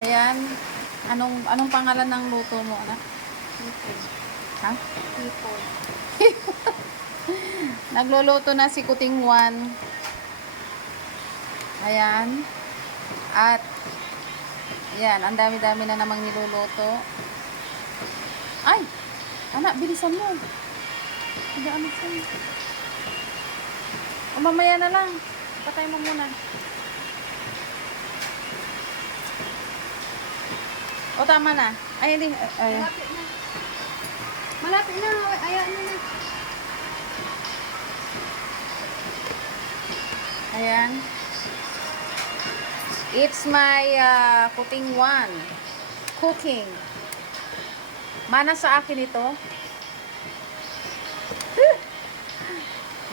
Ayan. Anong pangalan ng luto mo, anak? Hipon. Ha? Hipon. Nagluluto na si Kuting Juan. Ayan. At, ayan, ang dami-dami na namang niluluto. Ay! Anak, bilisan mo. Higaan mo siya. O, mamaya na lang. Patay mo muna. O, tama na. Ay, hindi. Ay. Malapit na. Malapit na. Ayan na. Ayan. It's my Kuting Juan cooking. Mana sa akin ito.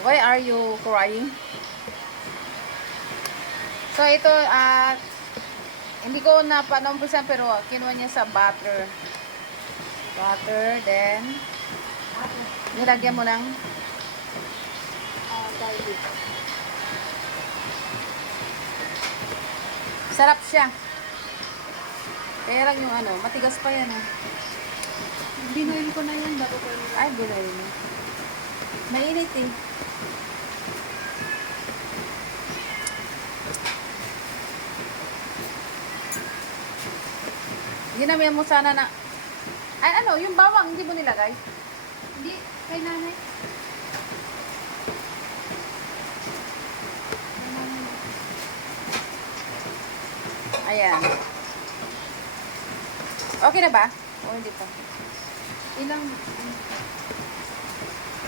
Why are you crying? So ito hindi ko na panumpisan pero kinuha niya sa butter. Butter, then nilagyan mo ng Garlic. sarap siya. Kaya lang yung matigas pa yan. Binoil ko na yun bago ko yun. Ay, gulay mo. Mainit eh. Ginamihan mo sana na... Ay, yung bawang, hindi mo nilagay? Hindi. Kay nanay. Ayan. Okay na ba? O, hindi pa. Ilang...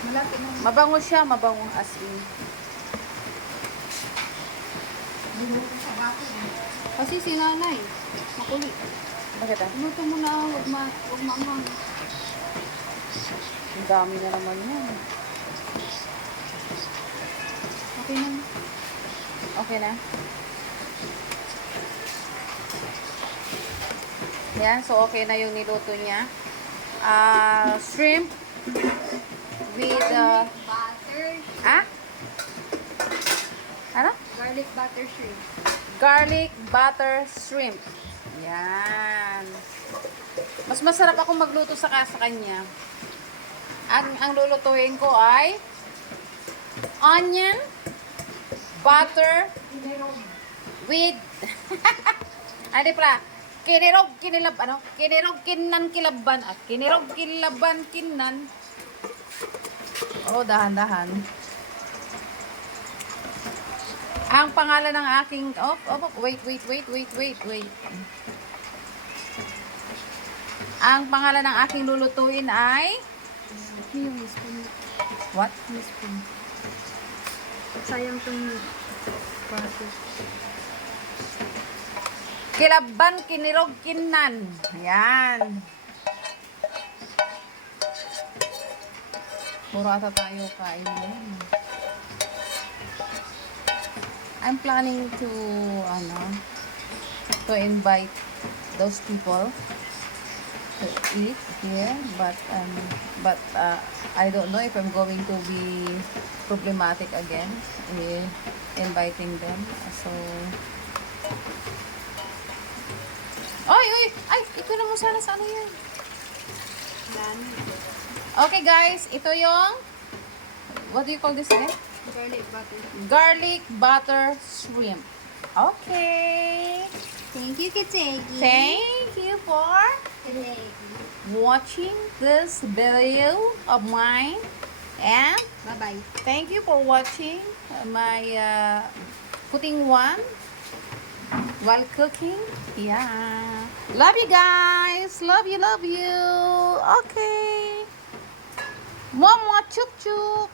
Malapit na. Mabango siya, mabango as in. Binuto sa bako. Kasi si nanay. Makulit. Bakit ah? Binuto mo na. Huwag maangang. Ang dami na naman yan. Okay na. Okay na? Ayan, so okay na yung niluto niya. Shrimp with Butter. Ano? Garlic butter shrimp. Garlic butter shrimp. Yan. Mas masarap ako magluto sa kanya. Ang lulutuin ko ay onion, butter, with ano pala? Kinirog kinan kilaban. Kinirog kilaban kinan. Oh, dahan-dahan. Ang pangalan ng aking wait. Ang pangalan ng aking lulutuin ay Yung spoon. what? Yung spoon. Sayang tong butter. Kilaban, kinirog, kinan. Ayan. Puro ata tayo kainin. I'm planning to invite those people to eat here, but I don't know if I'm going to be problematic again inviting them. So Ay, ito na mo sana sa ano yan. Okay guys, ito yung what do you call this again? Garlic butter. Garlic butter shrimp. Okay. Thank you, Kitegi. Thank you for watching this video of mine. And Bye-bye. thank you for watching my Kuting Juan while cooking. Yeah. Love you guys. Love you. Okay. Mwah, mwah, chuk chuk.